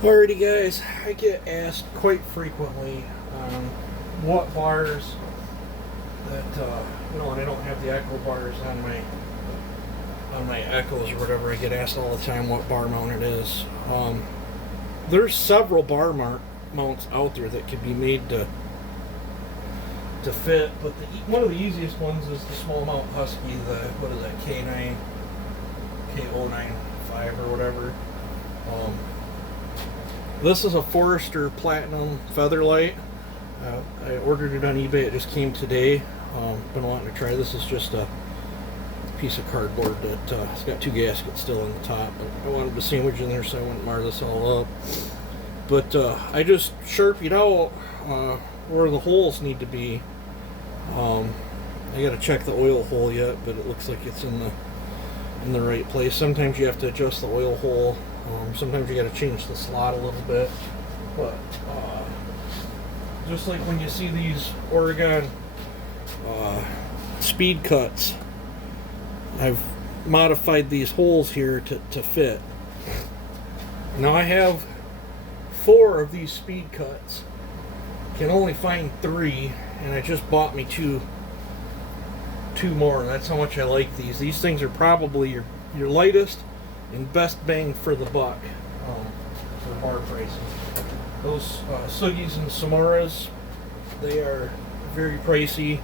Alrighty guys, I get asked quite frequently what bars that, and I don't have the Echo bars on my Echoes or whatever. I get asked all the time what bar mount it is. There's several mounts out there that can be made to fit, but one of the easiest ones is the small mount Husky, what is that, K095 or whatever. This is a Forester Platinum Featherlight. I ordered it on eBay. It just came today. Been wanting to try. This is just a piece of cardboard that it's got two gaskets still on the top. But I wanted the sandwich in there, so I wouldn't mar this all up. But I just sharpied out where the holes need to be. I got to check the oil hole yet, but it looks like it's in the right place. Sometimes you have to adjust the oil hole. Sometimes you got to change the slot a little bit, but just like when you see these Oregon speed cuts, I've modified these holes here to fit. Now I have 4 of these speed cuts, can only find 3, and I just bought me two more. That's how much I like these. These things are probably your lightest and best bang for the buck for bar pricing. Those Sugis and Samaras, they are very pricey.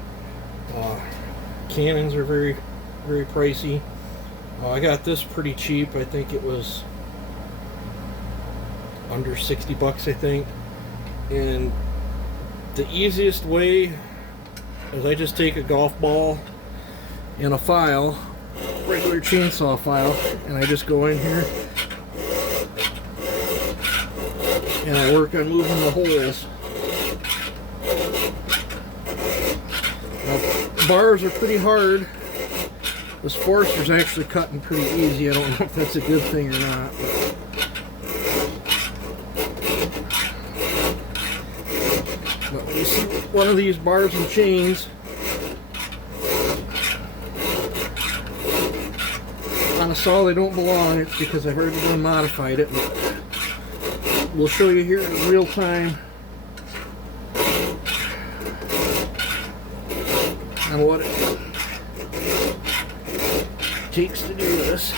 Cannons are very, very pricey. I got this pretty cheap. I think it was under 60 bucks, I think. And the easiest way is I just take a golf ball and a file, regular chainsaw file, and I just go in here and I work on moving the holes. Now, bars are pretty hard. This Forester's actually cutting pretty easy. I don't know if that's a good thing or not. But when you see one of these bars and chains on a saw they don't belong, it's because I've already done modified it. But we'll show you here in real time on what it takes to do this.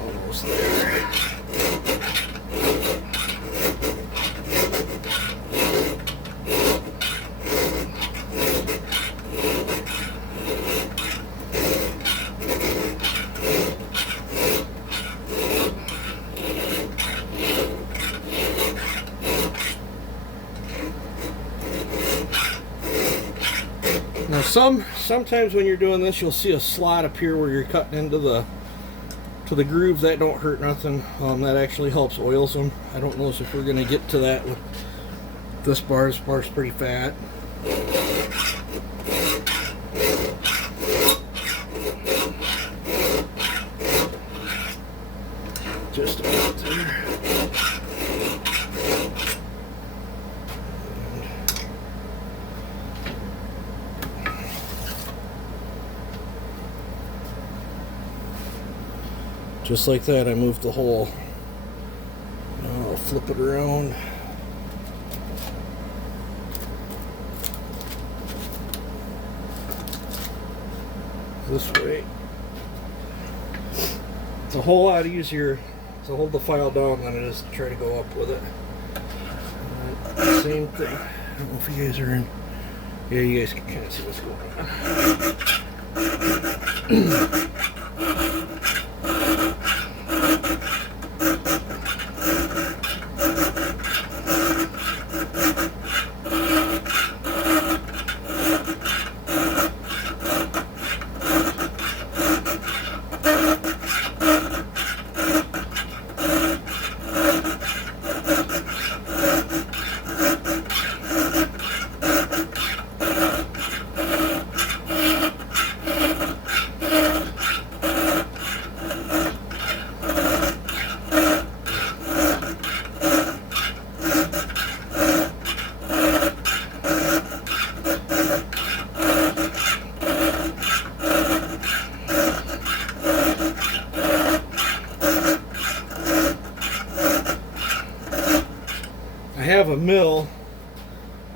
Almost there. Now sometimes when you're doing this, you'll see a slot appear where you're cutting into the grooves. That don't hurt nothing. That actually helps oils them. I don't know if we're going to get to that with this bar. This bar's pretty fat. Just about there. Just like that, I moved the hole. Now I'll flip it around. This way. It's a whole lot easier to hold the file down than it is to try to go up with it. Same thing. I don't know if you guys are in. Yeah, you guys can kind of see what's going on.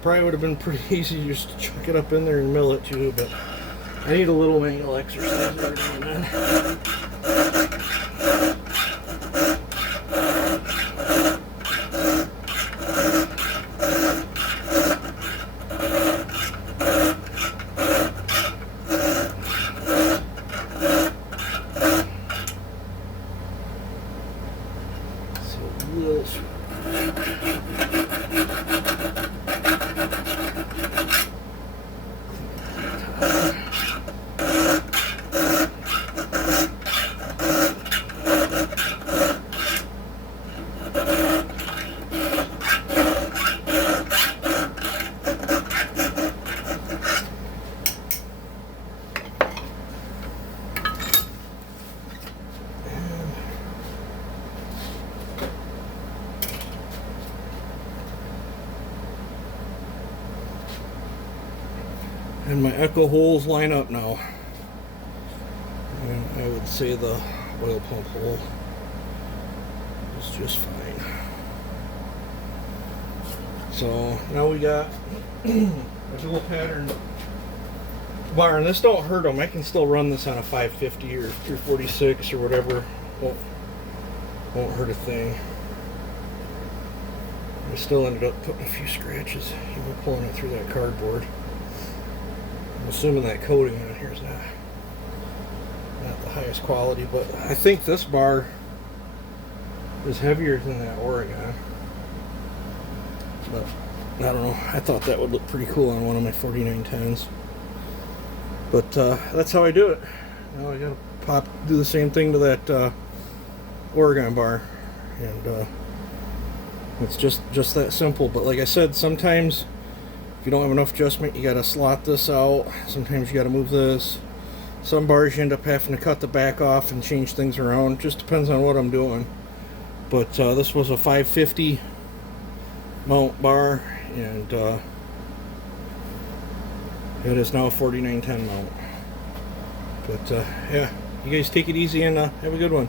Probably would have been pretty easy just to chuck it up in there and mill it too, but I need a little manual exercise every now and then. And my echo holes line up now. And I would say the oil pump hole is just fine. So now we got a dual pattern bar, and this don't hurt them. I can still run this on a 550 or 346 or whatever. Won't hurt a thing. I still ended up putting a few scratches, even pulling it through that cardboard. I'm assuming that coating on here is not the highest quality, but I think this bar is heavier than that Oregon. But I don't know. I thought that would look pretty cool on one of my 4910s. But that's how I do it. Now I gotta do the same thing to that Oregon bar, and it's just that simple. But like I said, sometimes if you don't have enough adjustment, you gotta slot this out. Sometimes you gotta move this. Some bars you end up having to cut the back off and change things around. Just depends on what I'm doing. But this was a 550 mount bar, and it is now a 4910 mount. But yeah, you guys take it easy and have a good one.